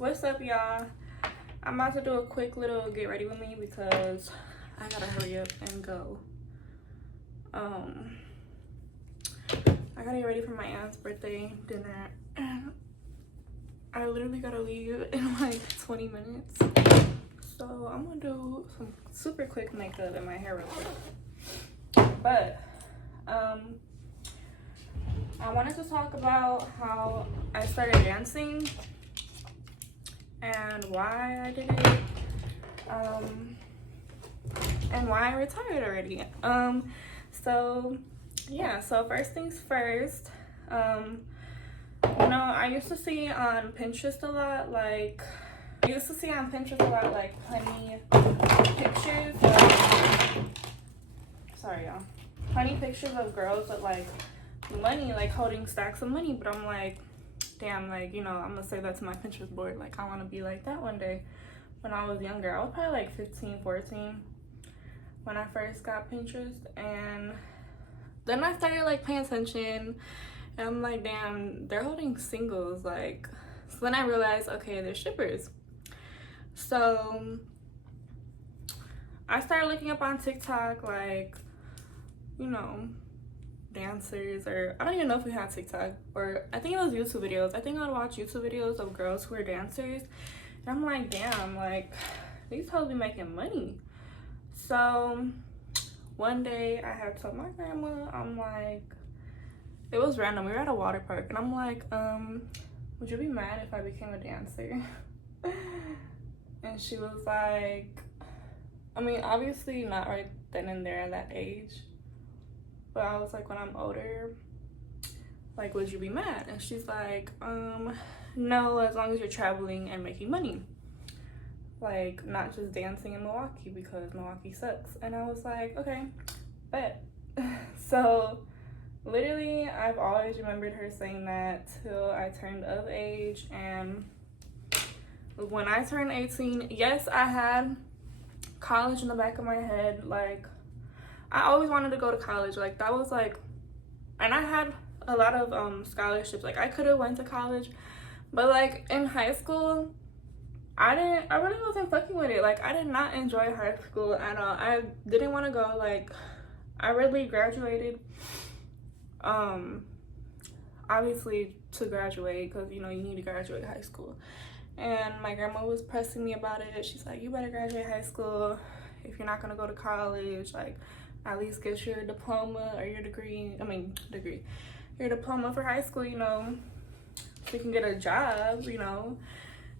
What's up, y'all? I'm about to do a quick little get ready with me because I gotta hurry up and go. I gotta get ready for my aunt's birthday dinner. I literally gotta leave in like 20 minutes. So I'm gonna do some super quick makeup and my hair real quick. But I wanted to talk about how I started dancing and why I did it, and why I retired already. So first things first, I used to see on Pinterest a lot, like funny pictures funny pictures of girls with like money, like holding stacks of money, but I'm like, damn, like, I'm gonna say that to my Pinterest board, like I want to be like that one day. When I was younger, I was probably like 15, 14 when I first got Pinterest, and then I started like paying attention, and I'm like, damn, they're holding singles, like. So then I realized, okay, they're strippers. So I started looking up on TikTok, like, dancers, or I don't even know if we had TikTok, or I think it was YouTube videos. I think I'd watch YouTube videos of girls who are dancers, and I'm like, damn, like these hoes be making money. So one day I had told my grandma, I'm like, it was random, we were at a water park, and I'm like, would you be mad if I became a dancer? And she was like, I mean, obviously not right then and there at that age, but I was like, when I'm older, like, would you be mad? And she's like, no, as long as you're traveling and making money. Like, not just dancing in Milwaukee, because Milwaukee sucks. And I was like, okay, bet. So literally, I've always remembered her saying that till I turned of age. And when I turned 18, yes, I had college in the back of my head. Like, I always wanted to go to college. Like, that was like, and I had a lot of scholarships. Like, I could have went to college, but like in high school, I really wasn't fucking with it. Like, I did not enjoy high school at all. I didn't want to go. Like, I really graduated, obviously to graduate, because you need to graduate high school. And my grandma was pressing me about it. She's like, you better graduate high school if you're not gonna go to college. Like, at least get your diploma or your your diploma for high school, so you can get a job,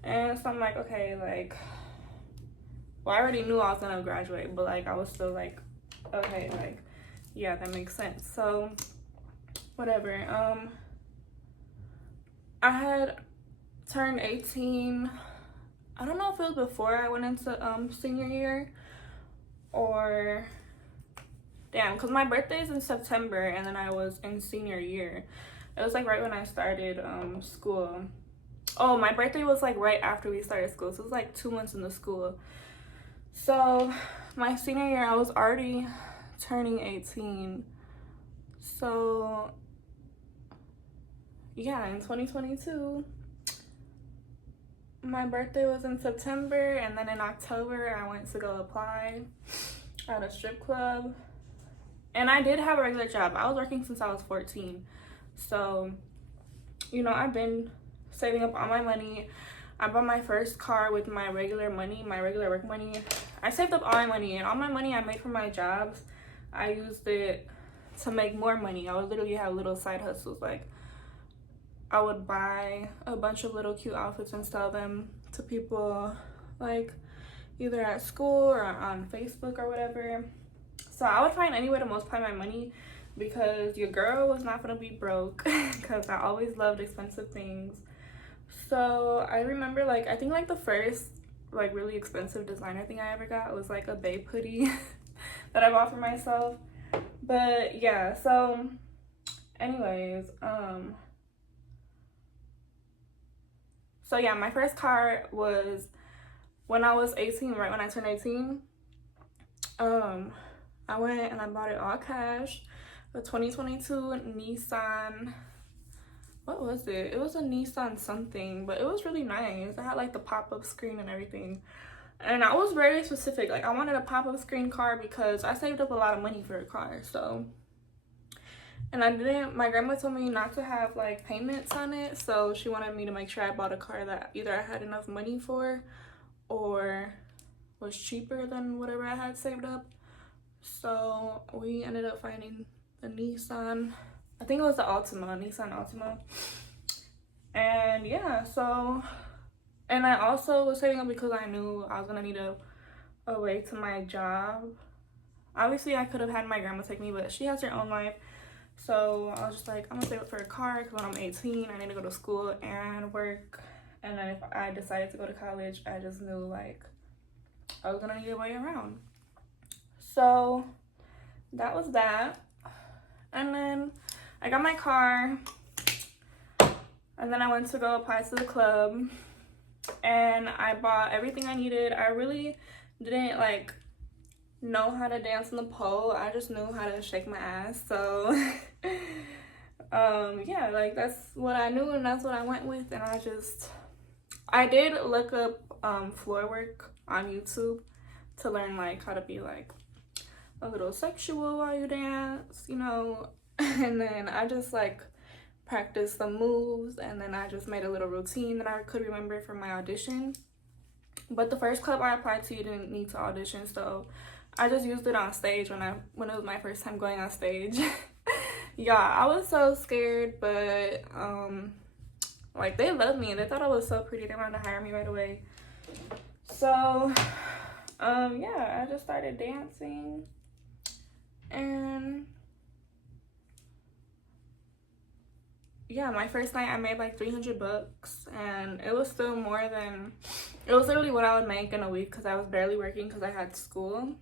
And so I'm like, okay, like, well, I already knew I was gonna graduate, but like I was still like, okay, like, yeah, that makes sense. So whatever. I had turned 18. I don't know if it was before I went into senior year, or damn, because my birthday is in September, and then I was in senior year. It was like right when I started school. Oh, my birthday was like right after we started school, so it was like 2 months into school. So my senior year, I was already turning 18. So yeah, in 2022, my birthday was in September, and then in October I went to go apply at a strip club. And I did have a regular job. I was working since I was 14. So, I've been saving up all my money. I bought my first car with my regular money, my regular work money. I saved up all my money, and all my money I made from my jobs, I used it to make more money. I would literally have little side hustles. Like, I would buy a bunch of little cute outfits and sell them to people, like either at school or on Facebook or whatever. So I would find any way to multiply my money, because your girl was not gonna be broke, because I always loved expensive things. So I remember, like, I think like the first like really expensive designer thing I ever got was like a Babe hoodie that I bought for myself. But yeah, so anyways, so yeah, my first car was when I was 18, right when I turned 18. I went and I bought it all cash, a 2022 Nissan, what was it? It was a Nissan something, but it was really nice. It had like the pop-up screen and everything. And I was very specific. Like, I wanted a pop-up screen car because I saved up a lot of money for a car. So, and I didn't, my grandma told me not to have like payments on it. So she wanted me to make sure I bought a car that either I had enough money for or was cheaper than whatever I had saved up. So we ended up finding the Nissan. I think it was the Nissan Altima. And yeah, so, and I also was saving up because I knew I was gonna need a way to my job. Obviously, I could have had my grandma take me, but she has her own life. So I was just like, I'm gonna save up for a car because when I'm 18, I need to go to school and work. And then if I decided to go to college, I just knew like I was gonna need a way around. So that was that. And then I got my car. And then I went to go apply to the club. And I bought everything I needed. I really didn't like know how to dance on the pole. I just knew how to shake my ass. So yeah, like that's what I knew and that's what I went with. And I did look up floor work on YouTube to learn like how to be like a little sexual while you dance, you know. And then I just like practiced the moves, and then I just made a little routine that I could remember from my audition. But the first club I applied to, you didn't need to audition, so I just used it on stage when it was my first time going on stage. Yeah, I was so scared, but like they loved me. They thought I was so pretty. They wanted to hire me right away. So yeah, I just started dancing, and yeah, my first night I made like $300, and it was still more than, it was literally what I would make in a week because I was barely working because I had school.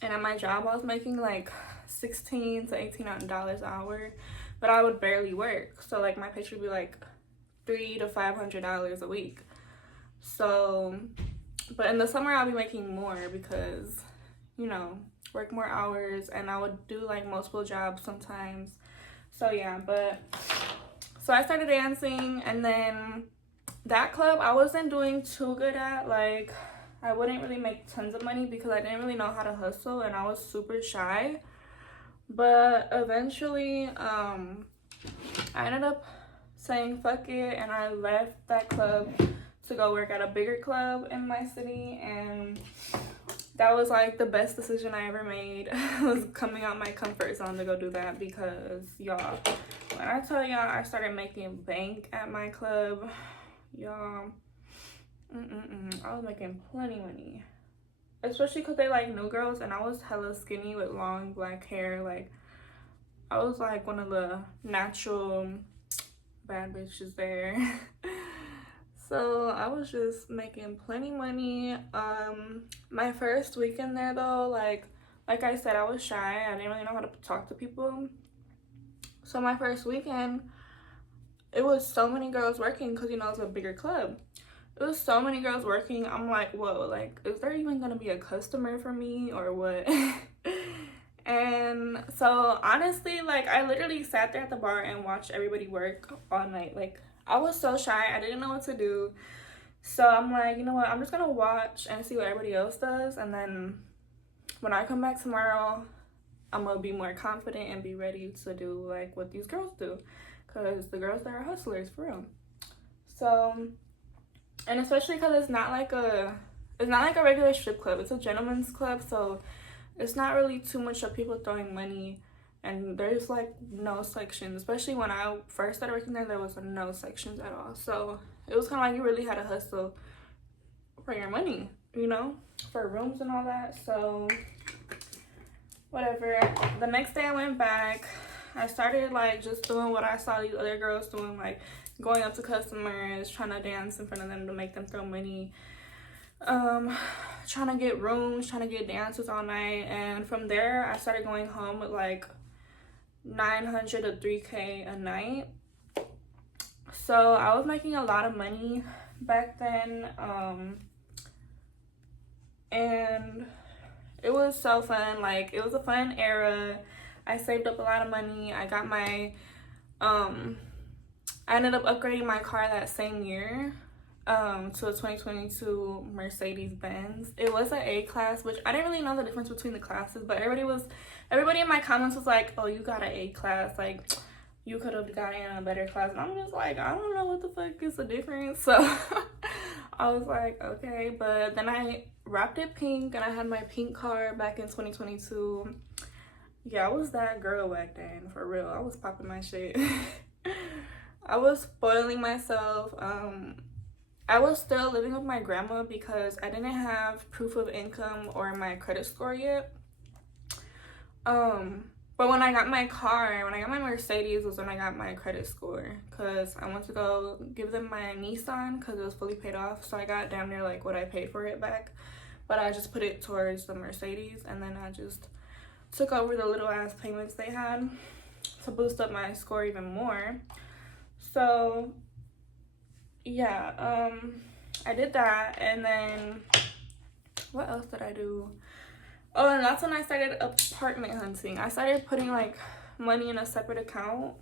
And at my job I was making like $16 to $18 an hour, but I would barely work. So like my paycheck would be like $300 to $500 a week. So, but in the summer I'll be making more because, you know, work more hours, and I would do like multiple jobs sometimes. So yeah, so I started dancing, and then that club I wasn't doing too good at. Like, I wouldn't really make tons of money because I didn't really know how to hustle, and I was super shy. But eventually, I ended up saying fuck it, and I left that club to go work at a bigger club in my city, and that was like the best decision I ever made. Was coming out my comfort zone to go do that, because y'all, when I tell y'all I started making bank at my club, y'all, I was making plenty money, especially because they like new girls, and I was hella skinny with long black hair. Like, I was like one of the natural bad bitches there. So I was just making plenty money. My first weekend there though, like I said, I was shy. I didn't really know how to talk to people. So my first weekend, it was so many girls working because, you know, it's a bigger club. It was so many girls working. I'm like, whoa, like, is there even gonna be a customer for me or what? And so honestly, like, I literally sat there at the bar and watched everybody work all night. Like, I was so shy. I didn't know what to do. So I'm like, you know what? I'm just going to watch and see what everybody else does. And then when I come back tomorrow, I'm going to be more confident and be ready to do, like, what these girls do. Because the girls there are hustlers, for real. So, and especially because it's not like a regular strip club. It's a gentleman's club. So it's not really too much of people throwing money. And there's like no sections, especially when I first started working there was no sections at all. So it was kind of like you really had to hustle for your money, you know, for rooms and all that. So whatever. The next day I went back, I started like just doing what I saw these other girls doing, like going up to customers, trying to dance in front of them to make them throw money, trying to get rooms, trying to get dances all night. And from there I started going home with like $900 to $3K a night. So I was making a lot of money back then, and it was so fun. Like, it was a fun era. I saved up a lot of money. I got my I ended up upgrading my car that same year to a 2022 Mercedes Benz. It was an A class, which I didn't really know the difference between the classes, but everybody in my comments was like, oh, you got an A class, like you could have gotten a better class. And I'm just like, I don't know what the fuck is the difference. So I was like, okay. But then I wrapped it pink and I had my pink car back in 2022. Yeah, I was that girl back then, for real. I was popping my shit. I was spoiling myself. I was still living with my grandma because I didn't have proof of income or my credit score yet. But when I got my car, when I got my Mercedes was when I got my credit score, because I went to go give them my Nissan because it was fully paid off. So I got damn near like what I paid for it back, but I just put it towards the Mercedes, and then I just took over the little ass payments they had to boost up my score even more. So yeah, I did that, and then what else did I do? Oh, and that's when I started apartment hunting. I started putting like money in a separate account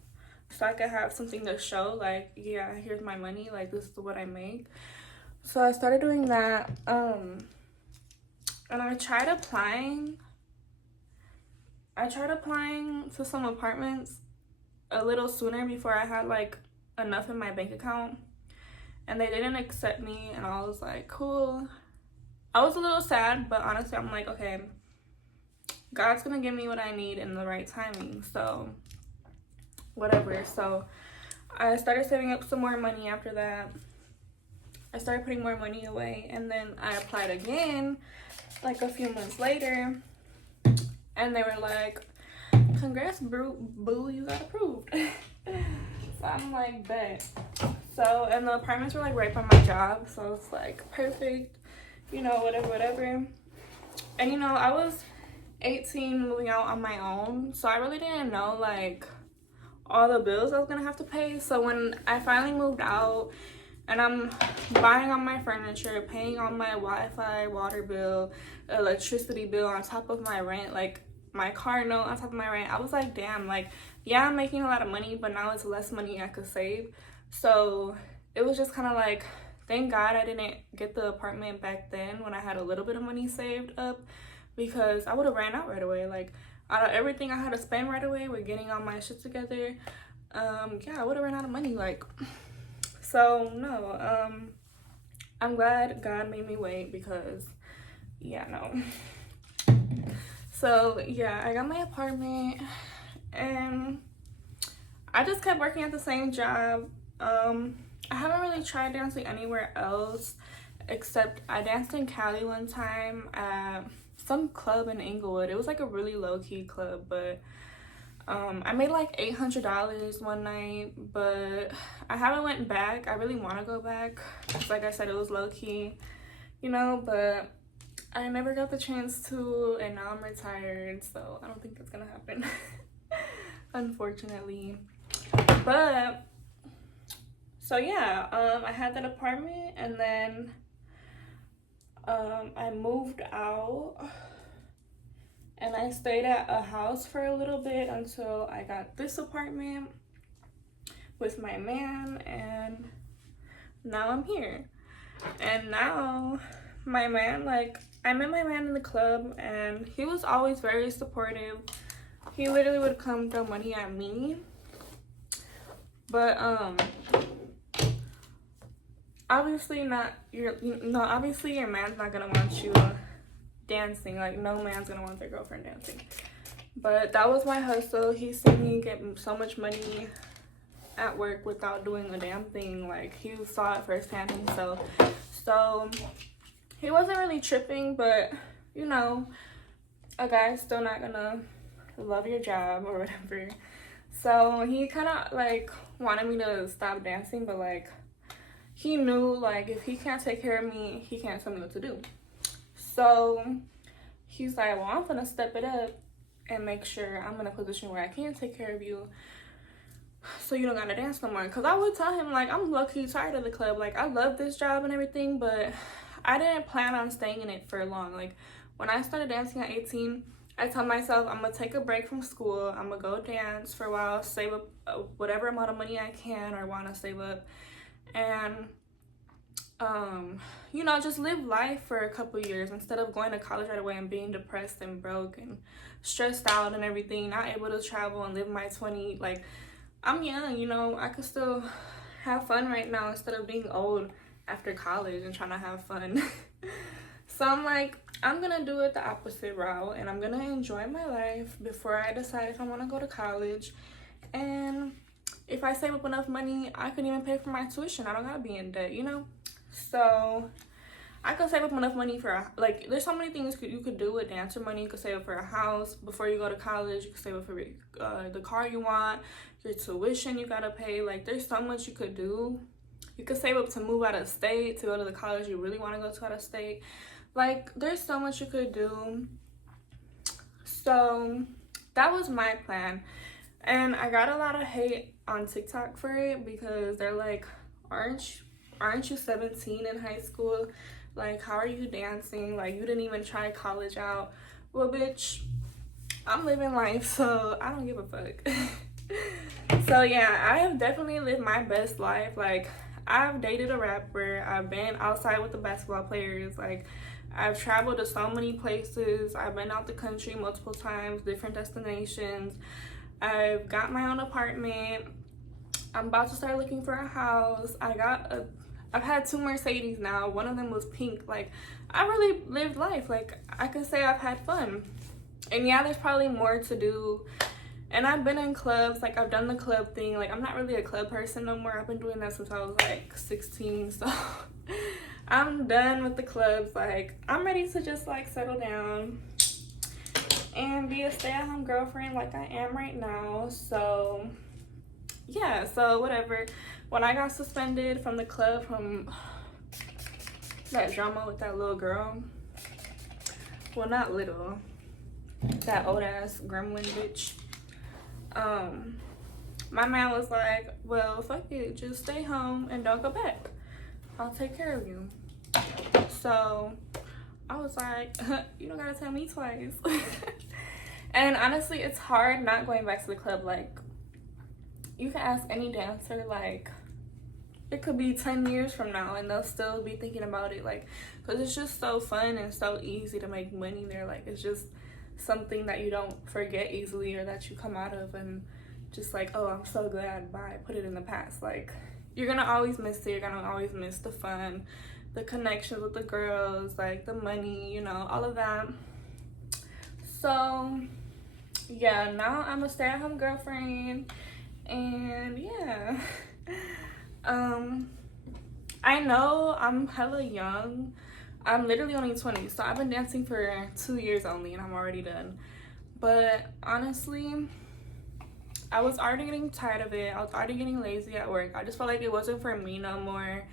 so I could have something to show, like, yeah, here's my money, like this is what I make. So I started doing that, and I tried applying to some apartments a little sooner before I had like enough in my bank account, and they didn't accept me, and I was like, cool. I was a little sad, but honestly I'm like, okay, God's gonna give me what I need in the right timing, so whatever. So I started saving up some more money after that. I started putting more money away, and then I applied again like a few months later, and they were like, congrats boo, you got approved. So I'm like, bet. So, and the apartments were like right by my job, so it's like perfect, you know, whatever. And you know, I was 18 moving out on my own, so I really didn't know like all the bills I was gonna have to pay. So when I finally moved out and I'm buying all my furniture, paying all my Wi-Fi, water bill, electricity bill on top of my rent, like my car note on top of my rent, I was like, damn, like, yeah, I'm making a lot of money, but now it's less money I could save. So it was just kind of like, thank God I didn't get the apartment back then when I had a little bit of money saved up, because I would have ran out right away. Like, out of everything I had to spend right away with getting all my shit together, yeah, I would have ran out of money. Like, so no, I'm glad God made me wait, because yeah, no. So yeah, I got my apartment and I just kept working at the same job. I haven't really tried dancing anywhere else, except I danced in Cali one time at some club in Inglewood. It was like a really low-key club, but I made like $800 one night, but I haven't went back. I really want to go back. Like I said, it was low-key, you know, but I never got the chance to, and now I'm retired, so I don't think that's gonna happen. Unfortunately. But so yeah, I had that apartment, and then I moved out and I stayed at a house for a little bit until I got this apartment with my man, and now I'm here. And now my man, like, I met my man in the club and he was always very supportive. He literally would come throw money at me, but obviously your man's not gonna want you dancing. Like, no man's gonna want their girlfriend dancing. But that was my hustle. He seen me get so much money at work without doing a damn thing. Like, he saw it firsthand himself, so he wasn't really tripping. But you know, a guy's still not gonna love your job or whatever, so he kind of like wanted me to stop dancing, but like, he knew, like, if he can't take care of me, he can't tell me what to do. So he's like, well, I'm gonna step it up and make sure I'm in a position where I can take care of you, so you don't gotta dance no more. Because I would tell him, like, I'm lucky tired of the club. Like, I love this job and everything, but I didn't plan on staying in it for long. Like, when I started dancing at 18, I tell myself I'm gonna take a break from school, I'm gonna go dance for a while, save up whatever amount of money I can or want to save up, and you know, just live life for a couple years instead of going to college right away and being depressed and broke and stressed out and everything, not able to travel and live my 20. Like, I'm young, you know, I could still have fun right now instead of being old after college and trying to have fun. So I'm like, I'm gonna do it the opposite route, and I'm gonna enjoy my life before I decide if I want to go to college. And if I save up enough money, I can even pay for my tuition. I don't gotta be in debt, you know. So I could save up enough money for like, there's so many things you could do with dancer money. You could save up for a house before you go to college. You could save up for the car you want, your tuition you gotta pay. Like, there's so much you could do. You could save up to move out of state, to go to the college you really want to go to out of state. Like, there's so much you could do. So that was my plan, and I got a lot of hate on TikTok for it because they're like, aren't you 17 in high school? Like, how are you dancing? Like, you didn't even try college out. Well, bitch, I'm living life, so I don't give a fuck. So yeah, I have definitely lived my best life. Like, I've dated a rapper, I've been outside with the basketball players, like, I've traveled to so many places, I've been out the country multiple times, different destinations, I've got my own apartment, I'm about to start looking for a house, I've had 2 Mercedes now, one of them was pink. Like, I really lived life. Like, I could say I've had fun. And yeah, there's probably more to do. And I've been in clubs, like, I've done the club thing. Like, I'm not really a club person no more. I've been doing that since I was like 16, so I'm done with the clubs. Like, I'm ready to just like settle down and be a stay-at-home girlfriend like I am right now. So yeah, so whatever. When I got suspended from the club from that drama with that little girl, well, not little, that old ass gremlin bitch, my man was like, well, fuck it, just stay home and don't go back, I'll take care of you. So I was like, you don't gotta tell me twice. And honestly, it's hard not going back to the club. Like, you can ask any dancer, like, it could be 10 years from now and they'll still be thinking about it, like, because it's just so fun and so easy to make money there. Like, it's just something that you don't forget easily, or that you come out of and just like, oh, I'm so glad, bye, put it in the past. Like, you're gonna always miss it, you're gonna always miss the fun, the connections with the girls, like the money, you know, all of that. So yeah, now I'm a stay-at-home girlfriend, and yeah. I know I'm hella young. I'm literally only 20, so I've been dancing for 2 years only and I'm already done. But honestly, I was already getting tired of it. I was already getting lazy at work. I just felt like it wasn't for me no more.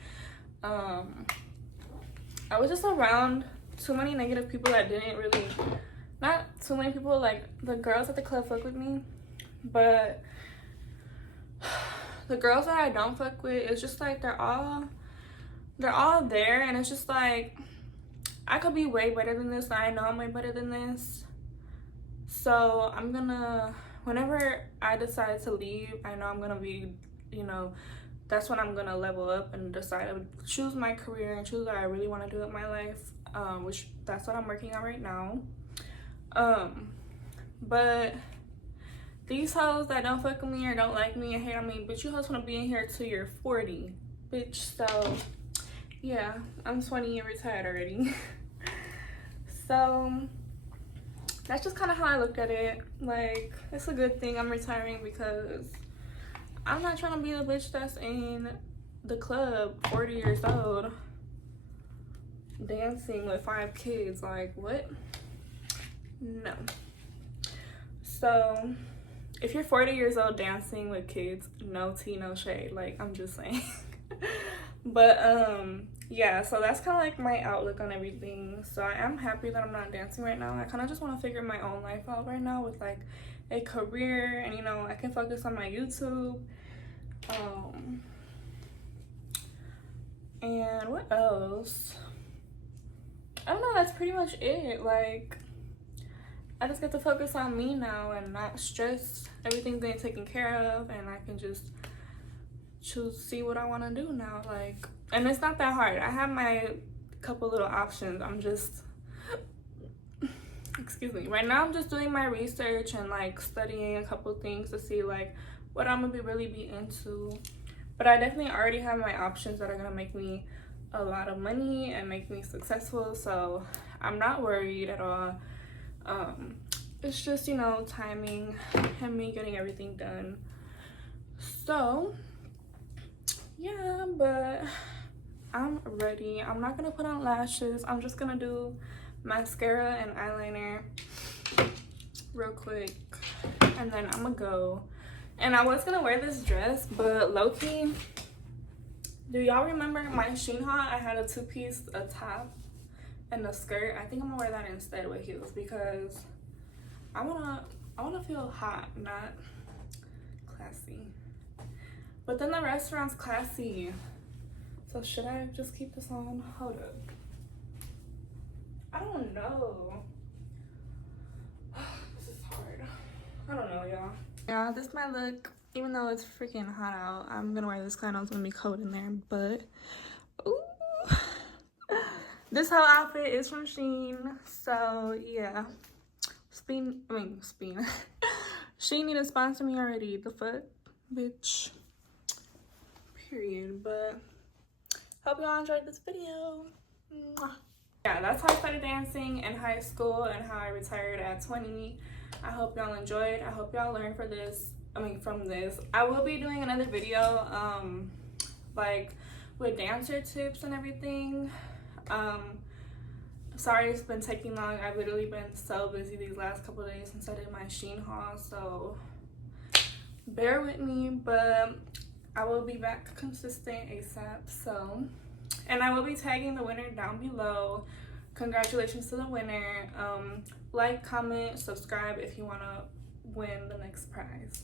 I was just around too many negative people that didn't really, not too many people, like the girls at the club fuck with me, but the girls that I don't fuck with, it's just like they're all there, and it's just like, I could be way better than this, and I know I'm way better than this. So I'm gonna, whenever I decide to leave, I know I'm gonna be, you know, that's when I'm gonna level up and decide to choose my career and choose what I really want to do with my life, which that's what I'm working on right now. But these hoes that don't fuck with me or don't like me and hate on me, but you hoes want to be in here till you're 40, bitch. So yeah, I'm 20 and retired already. So that's just kind of how I looked at it. Like, it's a good thing I'm retiring, because I'm not trying to be the bitch that's in the club 40 years old dancing with 5 kids. Like, what? No. So if you're 40 years old dancing with kids, no tea, no shade. Like, I'm just saying. But yeah, so that's kind of like my outlook on everything. So I am happy that I'm not dancing right now. I kind of just want to figure my own life out right now with like a career, and you know, I can focus on my YouTube. And what else? I don't know, that's pretty much it. Like, I just get to focus on me now and not stress. Everything's being taken care of, and I can just see what I want to do now. Like, and it's not that hard. I have my couple little options. I'm just excuse me, right now I'm just doing my research and like studying a couple things to see like what I'm gonna really be into. But I definitely already have my options that are gonna make me a lot of money and make me successful, so I'm not worried at all. It's just, you know, timing and me getting everything done. So yeah, but I'm ready. I'm not gonna put on lashes. I'm just gonna do mascara and eyeliner real quick, and then I'm gonna go. And I was gonna wear this dress, but low-key, do y'all remember my Shein haul? I had a two-piece, a top and a skirt. I think I'm gonna wear that instead with heels because I wanna feel hot, not classy. But then the restaurant's classy, so should I just keep this on? Hold up, I don't know. This is hard. I don't know, y'all. Yeah, this is my look. Even though it's freaking hot out, I'm gonna wear this because I know it's gonna be cold in there. But ooh, this whole outfit is from Shein. So yeah, Shein need to sponsor me already. The fuck, bitch. Period. But hope y'all enjoyed this video. Mwah. Yeah, that's how I started dancing in high school and how I retired at 20. I hope y'all enjoyed. I hope y'all learned from this. I will be doing another video like with dancer tips and everything. Sorry it's been taking long. I've literally been so busy these last couple of days since I did my Shein haul, so bear with me, but I will be back consistent ASAP. So, and I will be tagging the winner down below. Congratulations to the winner. Like, comment, subscribe if you want to win the next prize.